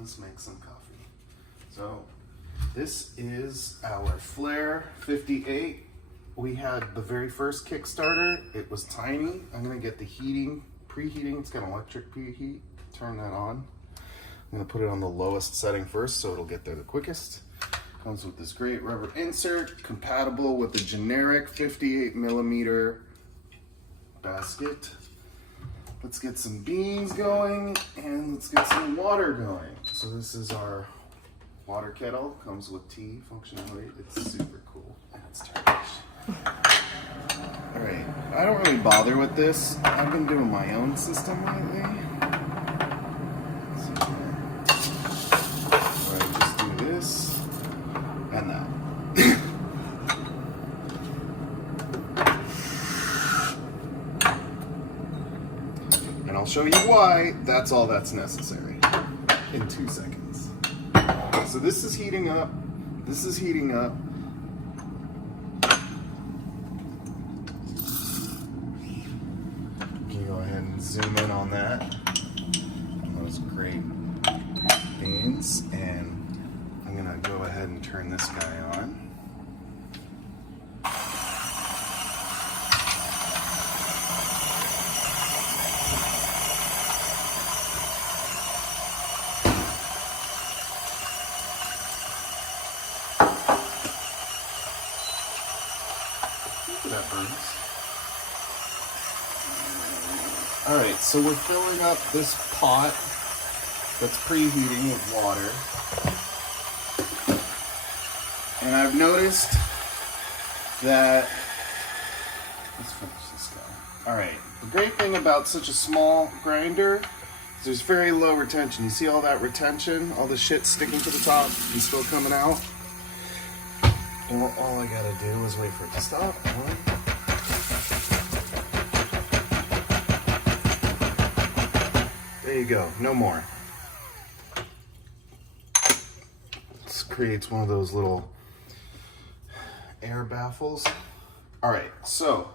let's make some coffee. So this is our Flair 58. We had the very first Kickstarter. It was tiny. I'm gonna get the heating, preheating. It's got electric preheat. Turn that on. I'm gonna put it on the lowest setting first so it'll get there the quickest. Comes with this great rubber insert, compatible with the generic 58 millimeter basket. Let's get some beans going and let's get some water going. So this is our water kettle. Comes with tea functionality. It's super cool and it's Turkish. All right, I don't really bother with this. I've been doing my own system lately. So I just do this and that. And I'll show you why that's all that's necessary in 2 seconds. So this is heating up. This is heating up. Can you go ahead and zoom in on that? Those great beans. And I'm gonna go ahead and turn this guy on. That burns. All right, so we're filling up this pot that's preheating with water. And I've noticed that, let's finish this guy. All right, the great thing about such a small grinder is there's very low retention. You see all that retention, all the shit sticking to the top and still coming out? And all I gotta do is wait for it to stop. There you go, no more. This creates one of those little air baffles. All right, so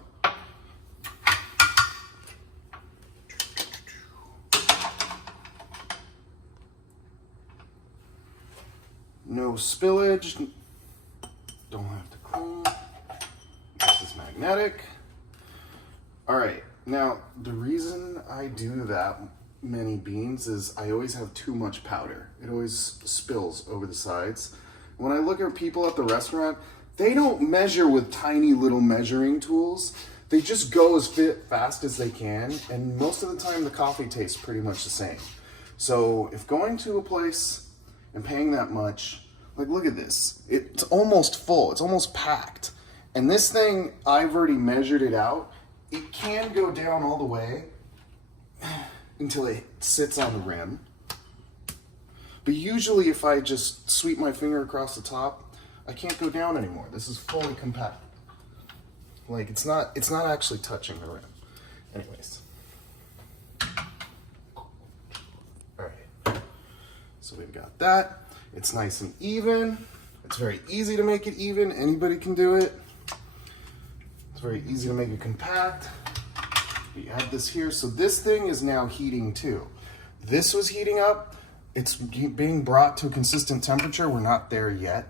no spillage. Don't have to clean. This is magnetic. All right, now the reason I do that many beans is I always have too much powder. It always spills over the sides. When I look at people at the restaurant, they don't measure with tiny little measuring tools. They just go as fast as they can, and most of the time the coffee tastes pretty much the same. So if going to a place and paying that much, like, look at this. It's almost full. It's almost packed. And this thing, I've already measured it out. It can go down all the way until it sits on the rim. But usually if I just sweep my finger across the top, I can't go down anymore. This is fully compact. Like, it's not actually touching the rim. Anyways. All right. So we've got that. It's nice and even. It's very easy to make it even. Anybody can do it. It's very easy to make it compact. We add this here. So this thing is now heating too. This was heating up. It's being brought to a consistent temperature. We're not there yet.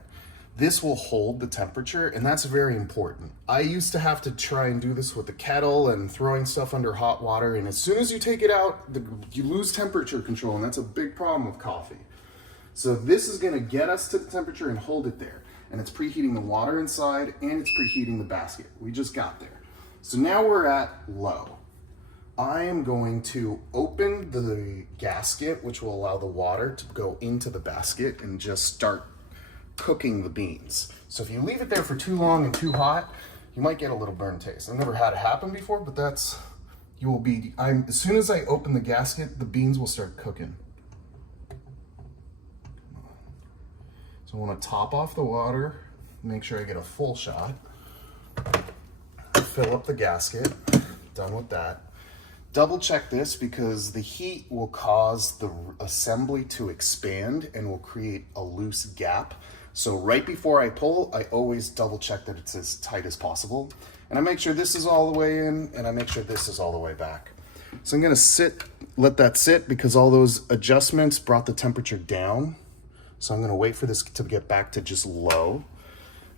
This will hold the temperature, and that's very important. I used to have to try and do this with the kettle and throwing stuff under hot water, and as soon as you take it out, you lose temperature control, and that's a big problem with coffee. So this is gonna get us to the temperature and hold it there. And it's preheating the water inside and it's preheating the basket. We just got there. So now we're at low. I am going to open the gasket, which will allow the water to go into the basket and just start cooking the beans. So if you leave it there for too long and too hot, you might get a little burn taste. I've never had it happen before, but as soon as I open the gasket, the beans will start cooking. So I want to top off the water, make sure I get a full shot, fill up the gasket, done with that. Double check this because the heat will cause the assembly to expand and will create a loose gap. So right before I pull, I always double check that it's as tight as possible. And I make sure this is all the way in and I make sure this is all the way back. So I'm gonna let that sit because all those adjustments brought the temperature down. So I'm gonna wait for this to get back to just low.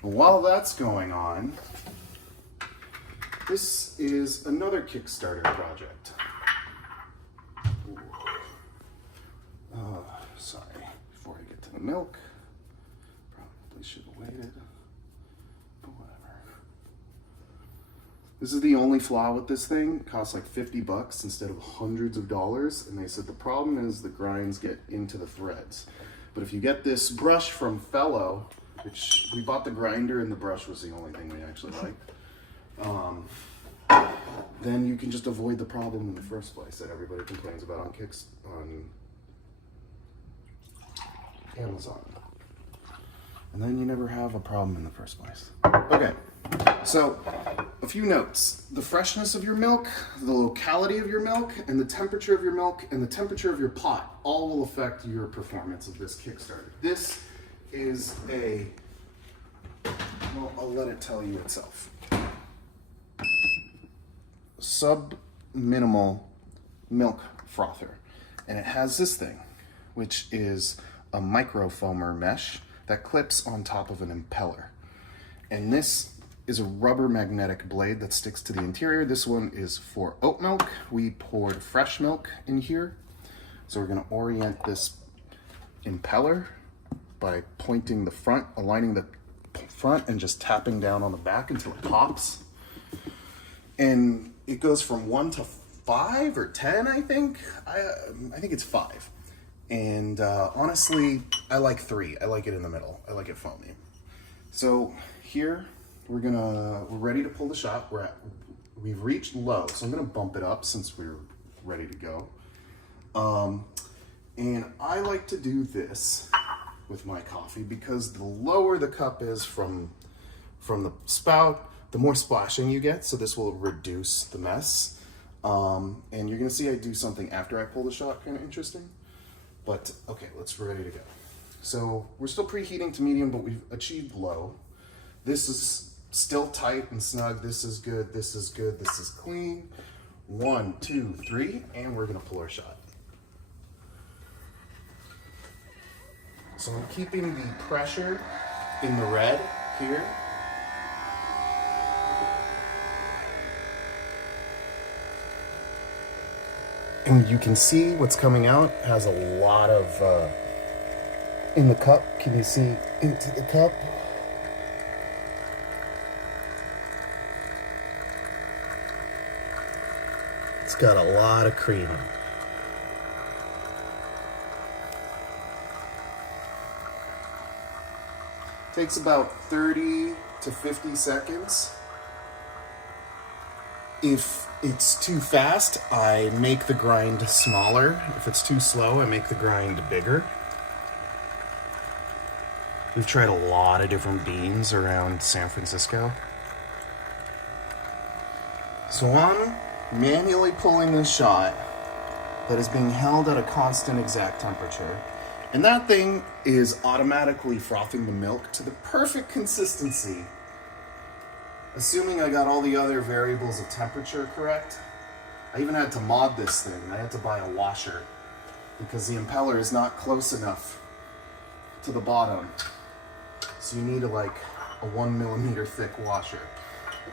And while that's going on, this is another Kickstarter project. Sorry, before I get to the milk, probably should have waited, but whatever. This is the only flaw with this thing. It costs like 50 bucks instead of hundreds of dollars. And they said the problem is the grinds get into the threads. But if you get this brush from Fellow, which we bought the grinder and the brush was the only thing we actually liked, then you can just avoid the problem in the first place that everybody complains about on Amazon. And then you never have a problem in the first place. Okay, so a few notes. The freshness of your milk, the locality of your milk, and the temperature of your milk, and the temperature of your pot all will affect your performance of this Kickstarter. This is well, I'll let it tell you itself. Subminimal milk frother. And it has this thing, which is a microfoamer mesh that clips on top of an impeller. And this is a rubber magnetic blade that sticks to the interior. This one is for oat milk. We poured fresh milk in here. So we're gonna orient this impeller by pointing the front, aligning the front and just tapping down on the back until it pops. And it goes from 1 to 5 or 10, I think. I think it's 5. And honestly, I like 3. I like it in the middle. I like it foamy. So here we're ready to pull the shot. We've reached low, so I'm gonna bump it up since we're ready to go. And I like to do this with my coffee because the lower the cup is from the spout, the more splashing you get. So this will reduce the mess. And you're gonna see I do something after I pull the shot, kind of interesting. But okay, we're ready to go. So we're still preheating to medium, but we've achieved low. This is still tight and snug. This is good, this is good, this is clean. 1, 2, 3, and we're gonna pull our shot. So I'm keeping the pressure in the red here. And you can see what's coming out has a lot of in the cup. Can you see into the cup? It's got a lot of cream. Takes about 30 to 50 seconds. If it's too fast, I make the grind smaller. If it's too slow, I make the grind bigger. We've tried a lot of different beans around San Francisco. So I'm manually pulling this shot that is being held at a constant exact temperature. And that thing is automatically frothing the milk to the perfect consistency, assuming I got all the other variables of temperature correct. I even had to mod this thing. I had to buy a washer because the impeller is not close enough to the bottom. So you need a 1 millimeter thick washer.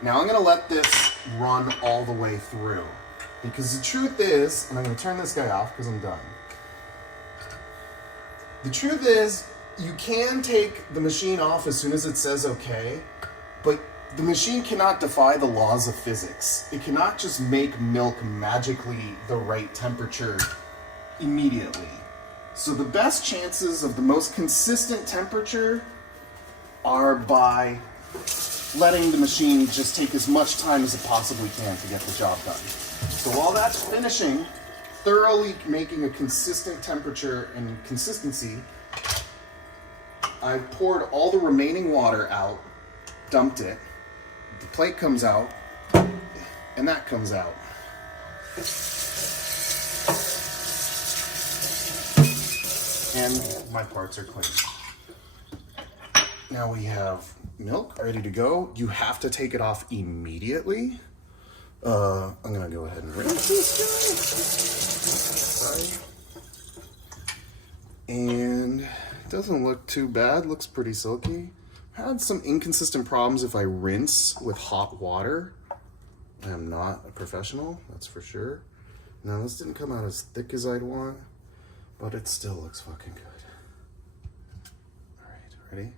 Now I'm gonna let this run all the way through because the truth is, and I'm gonna turn this guy off because I'm done. The truth is, you can take the machine off as soon as it says okay, but the machine cannot defy the laws of physics. It cannot just make milk magically the right temperature immediately. So the best chances of the most consistent temperature are by letting the machine just take as much time as it possibly can to get the job done. So while that's finishing, thoroughly making a consistent temperature and consistency, I've poured all the remaining water out, dumped it, the plate comes out, and that comes out. And my parts are clean. Now we have milk ready to go. You have to take it off immediately. I'm gonna go ahead and rinse this guy. And it doesn't look too bad, looks pretty silky. Had some inconsistent problems if I rinse with hot water. I am not a professional, that's for sure. Now this didn't come out as thick as I'd want, but it still looks fucking good. All right, ready?